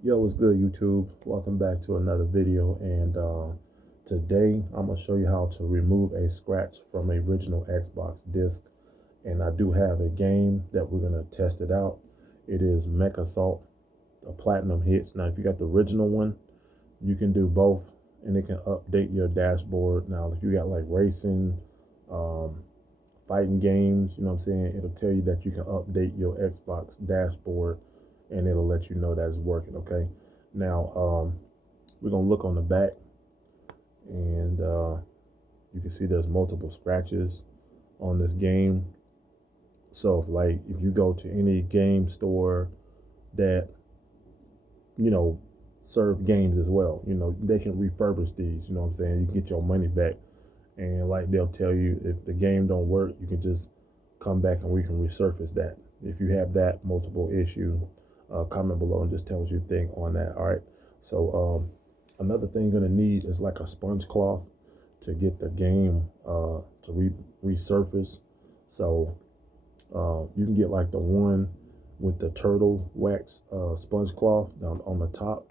Yo, what's good, YouTube? Welcome back to another video. And today I'm gonna show you how to remove a scratch from a original Xbox disc. And I do have a game that we're gonna test it out. It is Mech Assault, a platinum hits. Now, if you got the original one, you can do both, and it can update your dashboard. Now, if you got like racing, um, fighting games, you know what I'm saying? It'll tell you that you can update your Xbox dashboard, and it'll let you know that it's working. Okay. Now, we're gonna look on the back, and you can see there's multiple scratches on this game. So, if you go to any game store that you know serve games as well, they can refurbish these. You know what I'm saying? You can get your money back, and like they'll tell you if the game don't work, you can just come back and we can resurface that. If you have that multiple issue, comment below and just tell what you think on that. All right. So another thing you're gonna need is like a sponge cloth to get the game to resurface. So you can get like the one with the turtle wax sponge cloth down on the top.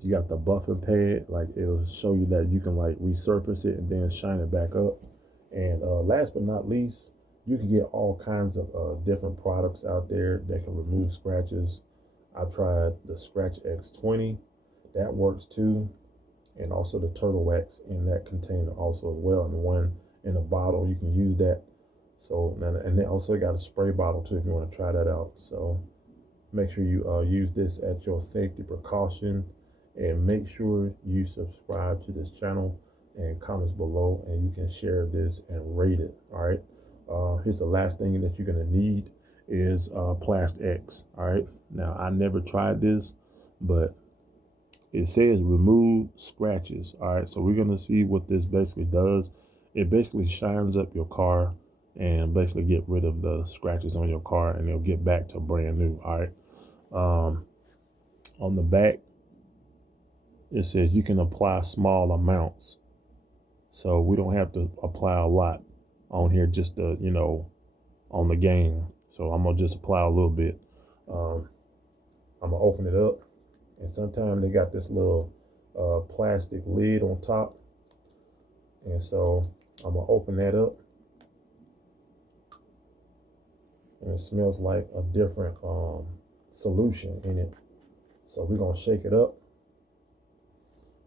You got the buffing pad, like it'll show you that you can like resurface it and then shine it back up. And last but not least, you can get all kinds of different products out there that can remove scratches. I've tried the Scratch X20, that works too, and also the turtle wax in that container also as well. And one in a bottle, you can use that. So and they also got a spray bottle too if you want to try that out. So make sure you use this at your safety precaution, and make sure you subscribe to this channel and comments below, and you can share this and rate it. All right. Here's the last thing that you're gonna need is Plast-X. All right. Now I never tried this, but it says remove scratches. All right. So we're gonna see what this basically does. It basically shines up your car and basically get rid of the scratches on your car, and it'll get back to brand new. All right. Um, on the back, it says you can apply small amounts. So we don't have to apply a lot on here just to, on the game. So I'm going to just apply a little bit. Um, I'm going to open it up. And sometimes they got this little plastic lid on top. And so I'm going to open that up. And it smells like a different solution in it. So we're going to shake it up.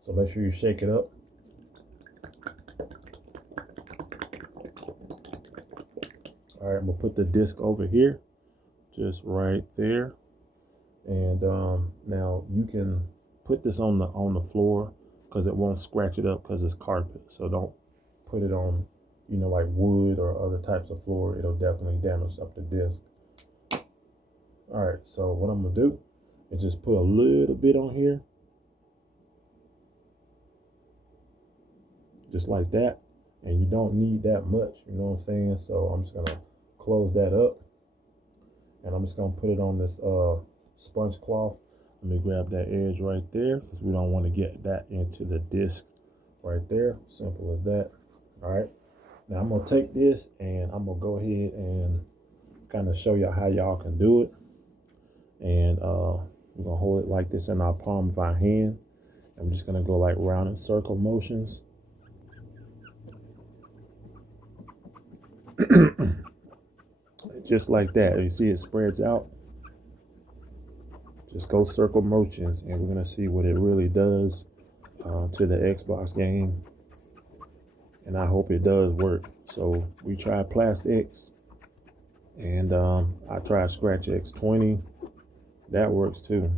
So make sure you shake it up. All right, I'm gonna put the disc over here, just right there. And now you can put this on the floor because it won't scratch it up because it's carpet. So don't put it on, like wood or other types of floor. It'll definitely damage up the disc. All right, so what I'm gonna do is just put a little bit on here, just like that. And you don't need that much, you know what I'm saying? So I'm just gonna close that up, and I'm just gonna put it on this sponge cloth. Let me grab that edge right there because we don't want to get that into the disc right there. Simple as that. All right. Now I'm gonna take this and I'm gonna go ahead and kind of show y'all how y'all can do it. And we're gonna hold it like this in our palm of our hand. I'm just gonna go like round in circle motions. Just like that. You see it spreads out. Just go circle motions, and we're gonna see what it really does to the Xbox game. And I hope it does work. So we tried Plast-X, and I tried Scratch X20. That works too.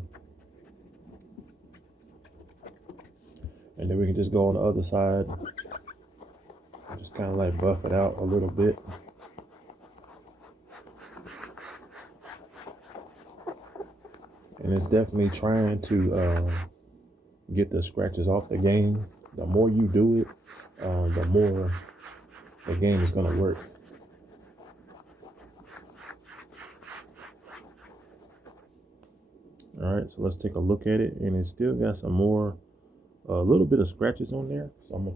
And then we can just go on the other side, just kind of like buff it out a little bit. And it's definitely trying to get the scratches off the game. The more you do it, the more the game is gonna work. All right, so let's take a look at it, and it still got some more, a little bit of scratches on there. So I'm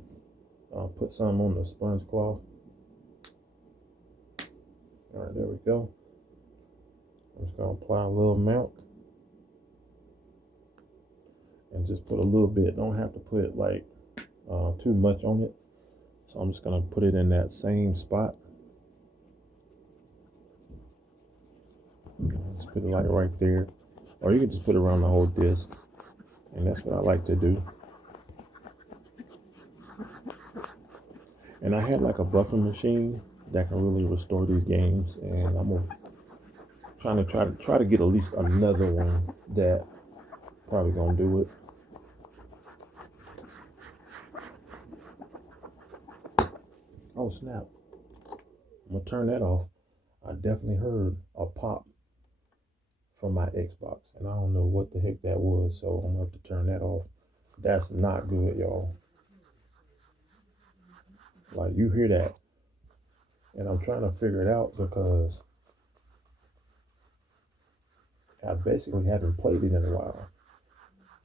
gonna put some on the sponge cloth. All right, there we go. I'm just gonna apply a little amount. and just put a little bit. Don't have to put like too much on it. So I'm just gonna put it in that same spot. Just put it like right there, or you can just put it around the whole disc, and that's what I like to do. And I had like a buffer machine that can really restore these games, and I'm gonna try to get at least another one that probably gonna do it. Oh snap! I'm gonna turn that off. I definitely heard a pop from my Xbox, and I don't know what the heck that was, so I'm gonna have to turn that off. That's not good, y'all. Like, you hear that, and I'm trying to figure it out because I basically haven't played it in a while.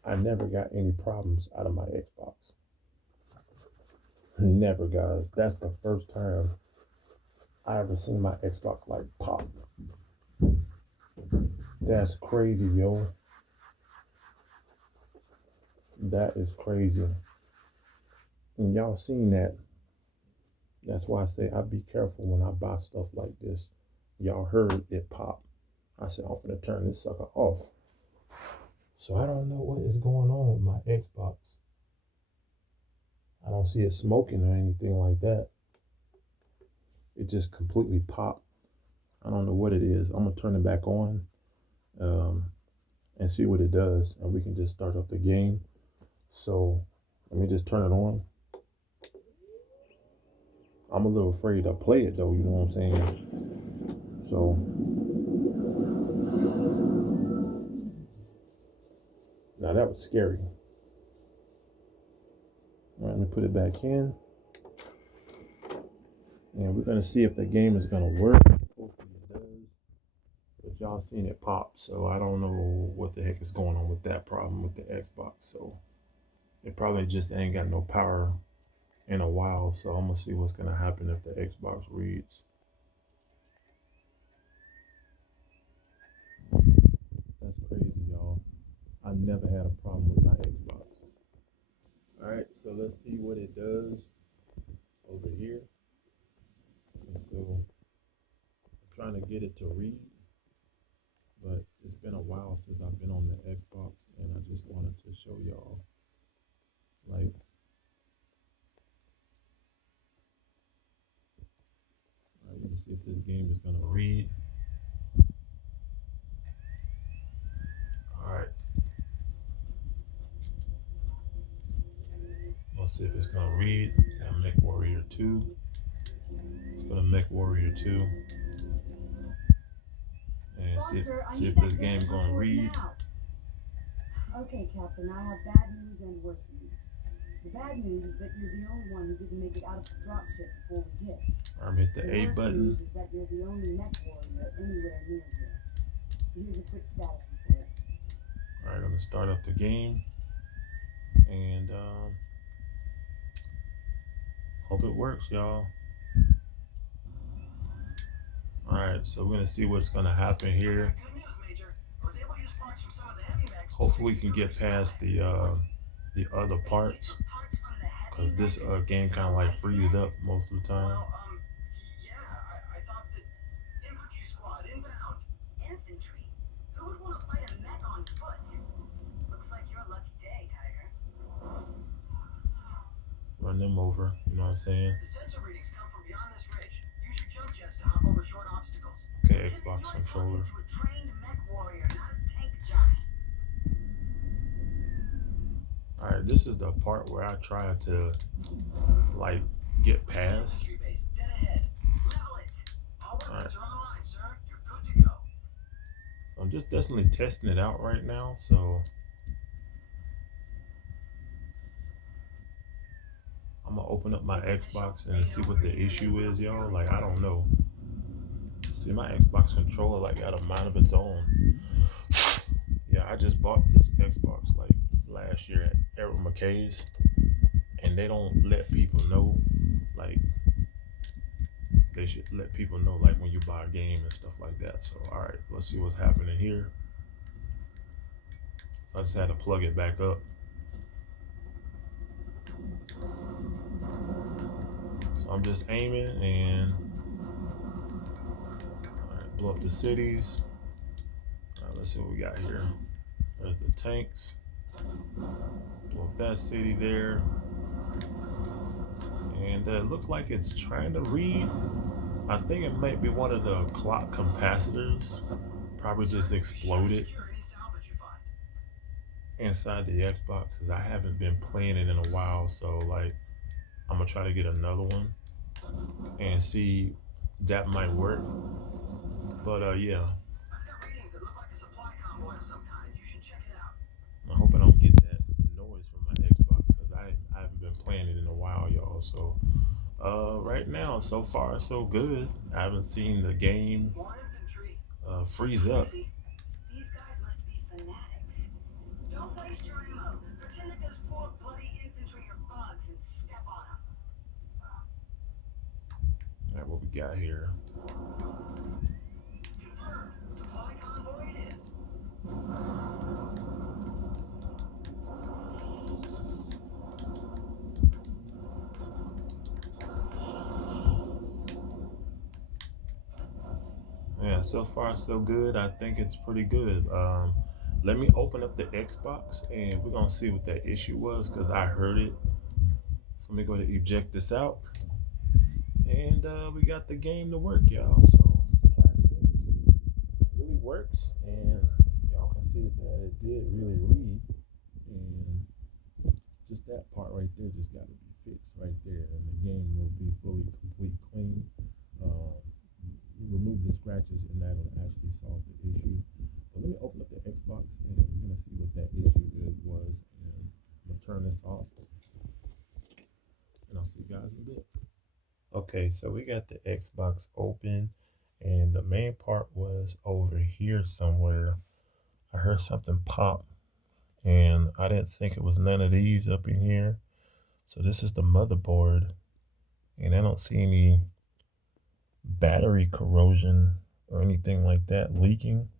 I never got any problems out of my Xbox. Never, guys. That's the first time I ever seen my Xbox like pop. That's crazy, yo. That is crazy. And y'all seen that. That's why I say I be careful when I buy stuff like this. Y'all heard it pop. I said I'm gonna turn this sucker off. So I don't know what is going on with my Xbox. I don't see it smoking or anything like that. It just completely popped. I don't know what it is. I'm gonna turn it back on and see what it does, and we can just start up the game. So let me just turn it on. I'm a little afraid to play it though, you know what I'm saying? So now that was scary. All right, let me put it back in. And we're gonna see if the game is gonna work. Hopefully it does. But y'all seen it pop, so I don't know what the heck is going on with that problem with the Xbox. So it probably just ain't got no power in a while. So I'm gonna see what's gonna happen if the Xbox reads. That's crazy, y'all. I never had a problem with my Xbox. All right, so let's see what it does over here. And so I'm trying to get it to read, but it's been a while since I've been on the Xbox, and I just wanted to show y'all, like, all right, let me see if this game is gonna read. All right, let's see if it's gonna read. Got Mech Warrior 2. It's gonna Mech Warrior 2, and see if this game gonna read. Okay, Captain, I have bad news and worse news. The bad news is that you're the only one who didn't make it out of the dropship before we hit. I'm hit the A worst button. news is that you're the only mech warrior anywhere near here. Here's a quick status report. All right, I'm gonna start up the game, and hope it works, y'all. All right, so we're gonna see what's gonna happen here. Hopefully, we can get past the other parts, because this game kind of like freezes up most of the time. Run them over, you know what I'm saying? Okay, Xbox controller. Alright, this is the part where I try to like get past. Alright. So I'm just definitely testing it out right now, so I'm gonna open up my Xbox and see what the issue is, y'all. Like, I don't know. See, my Xbox controller like got a mind of its own. Yeah, I just bought this Xbox like last year at Eric McKay's, and they don't let people know. Like, they should let people know like when you buy a game and stuff like that. So all right, let's see what's happening here. So I just had to plug it back up. So I'm just aiming and blow up the cities. Let's see what we got here. There's the tanks. Blow up that city there. And it looks like it's trying to read. I think it might be one of the clock capacitors. Probably just exploded inside the Xbox because I haven't been playing it in a while. So like, I'm gonna try to get another one and see that might work. But yeah. I hope I don't get that noise from my Xbox because I haven't been playing it in a while, y'all. So right now, so far so good. I haven't seen the game freeze up. All right, what we got here? Yeah, so far so good. I think it's pretty good. Let me open up the Xbox and we're gonna see what that issue was because I heard it. So let me go ahead and eject this out. And we got the game to work, y'all. So Plastix really works, and y'all can see that it did really read. And just that part right there just got to be fixed right there, and the game will be fully complete clean. Um, remove the scratches, and that'll actually solve the issue. But let me open up the Xbox, and we're gonna see what that issue was, and I'm gonna turn this off, and I'll see you guys in a bit. Okay, so we got the Xbox open, and the main part was over here somewhere. I heard something pop, and I didn't think it was none of these up in here. So this is the motherboard, and I don't see any battery corrosion or anything like that leaking.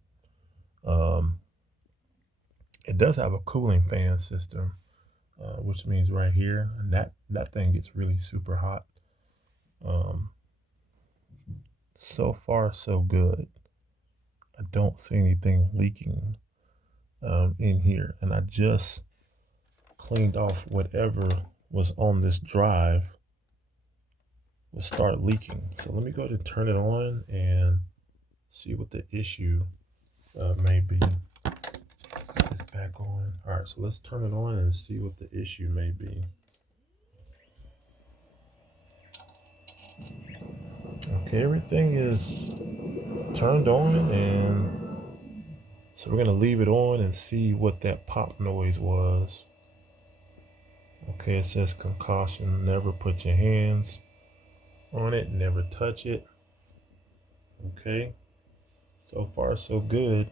It does have a cooling fan system, which means right here, and that thing gets really super hot. So far so good. I don't see anything leaking in here, and I just cleaned off whatever was on this drive will start leaking. So let me go ahead and turn it on and see what the issue may be. It's back on. All right, so let's turn it on and see what the issue may be. Okay, everything is turned on, and so we're gonna leave it on and see what that pop noise was. Okay, it says concussion. Never put your hands on it. Never touch it. Okay, so far so good.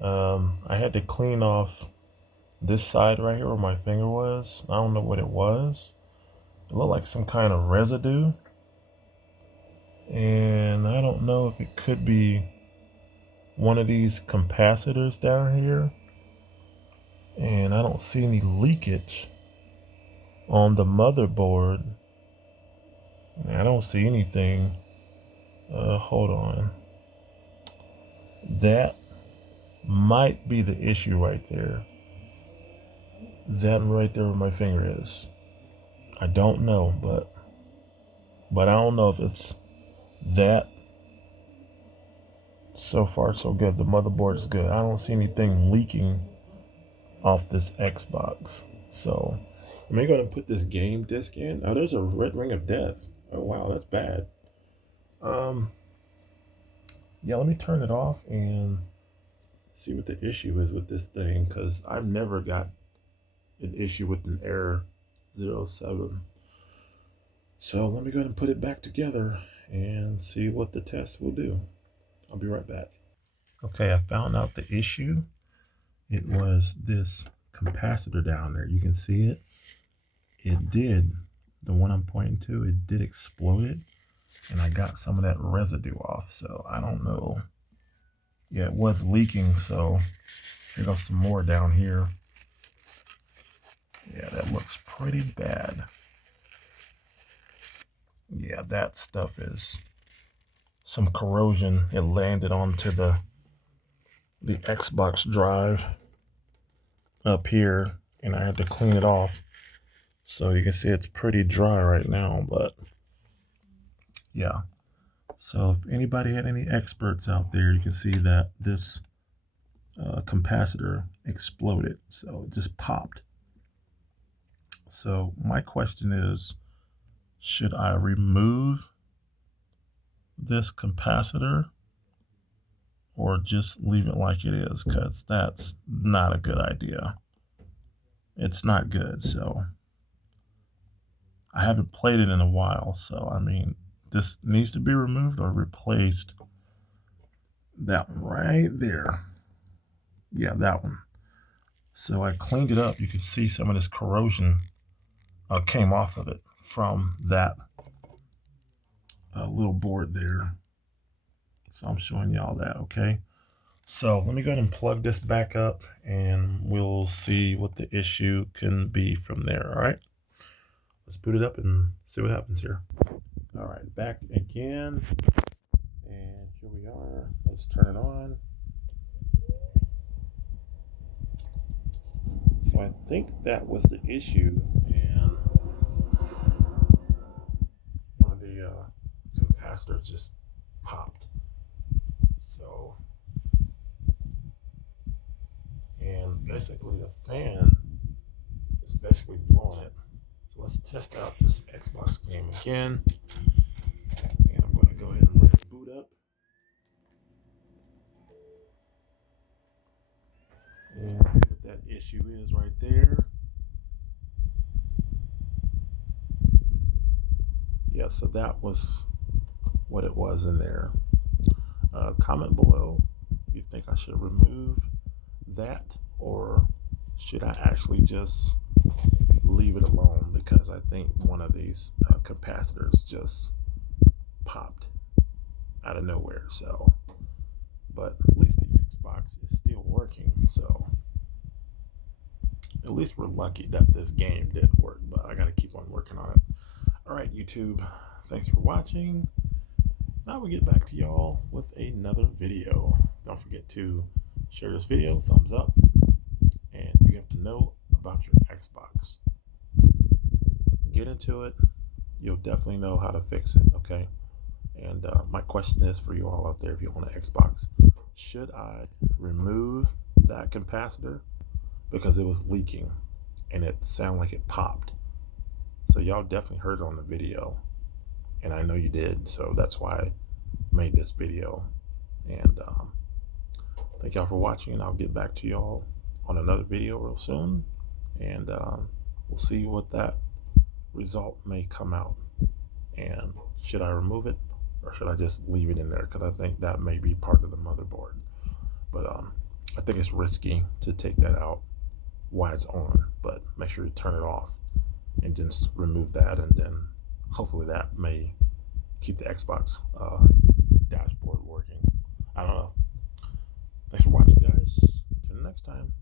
I had to clean off this side right here where my finger was. I don't know what it was. It looked like some kind of residue. And I don't know if it could be one of these capacitors down here. And I don't see any leakage on the motherboard. I don't see anything. Hold on. That might be the issue right there. That right there where my finger is. I don't know, but I don't know if it's that. So far so good. The motherboard is good. I don't see anything leaking off this Xbox. So am I going to put this game disc in? Oh, there's a red ring of death. Oh wow, that's bad. Yeah, let me turn it off and see what the issue is with this thing, because I've never got an issue with an error 07. So let me go ahead and put it back together and see what the test will do. I'll be right back. Okay, I found out the issue. It was this capacitor down there. You can see it. It did, the one I'm pointing to, it did explode it. And I got some of that residue off. So I don't know. Yeah, it was leaking. So here goes some more down here. Yeah, that looks pretty bad. Yeah, that stuff is some corrosion. It landed onto the Xbox drive up here, and I had to clean it off. So you can see it's pretty dry right now, but yeah. So if anybody had any experts out there, you can see that this capacitor exploded. So it just popped. So my question is, should I remove this capacitor or just leave it like it is? Because that's not a good idea. It's not good. So I haven't played it in a while. So, I mean, this needs to be removed or replaced. That one right there. Yeah, that one. So I cleaned it up. You can see some of this corrosion came off of it from that little board there. So I'm showing y'all that, okay? So let me go ahead and plug this back up and we'll see what the issue can be from there, all right? Let's boot it up and see what happens here. All right, back again. And here we are. Let's turn it on. So I think that was the issue, and one of the capacitors just popped. So, and basically the fan is basically blowing it. So let's test out this Xbox game again. And I'm going to go ahead and let it boot up. And what that issue is right there. Yeah, so that was what it was in there. Comment below if you think I should remove that or should I actually just leave it alone, because I think one of these capacitors just popped out of nowhere. So, but at least the Xbox is still working, so at least we're lucky that this game didn't work, but I gotta keep on working on it. All right, YouTube, thanks for watching. Now we get back to y'all with another video. Don't forget to share this video, thumbs up, and you have to know about your Xbox. Get into it. You'll definitely know how to fix it, okay? And my question is for you all out there, if you own an Xbox, should I remove that capacitor? Because it was leaking and it sounded like it popped. So y'all definitely heard it on the video, and I know you did, so that's why I made this video. And thank y'all for watching, and I'll get back to y'all on another video real soon, and we'll see what that result may come out. And should I remove it or should I just leave it in there? Because I think that may be part of the motherboard, but I think it's risky to take that out while it's on. But make sure you turn it off and just remove that, and then hopefully that may keep the Xbox dashboard working. I don't know. Thanks for watching, guys. Till next time.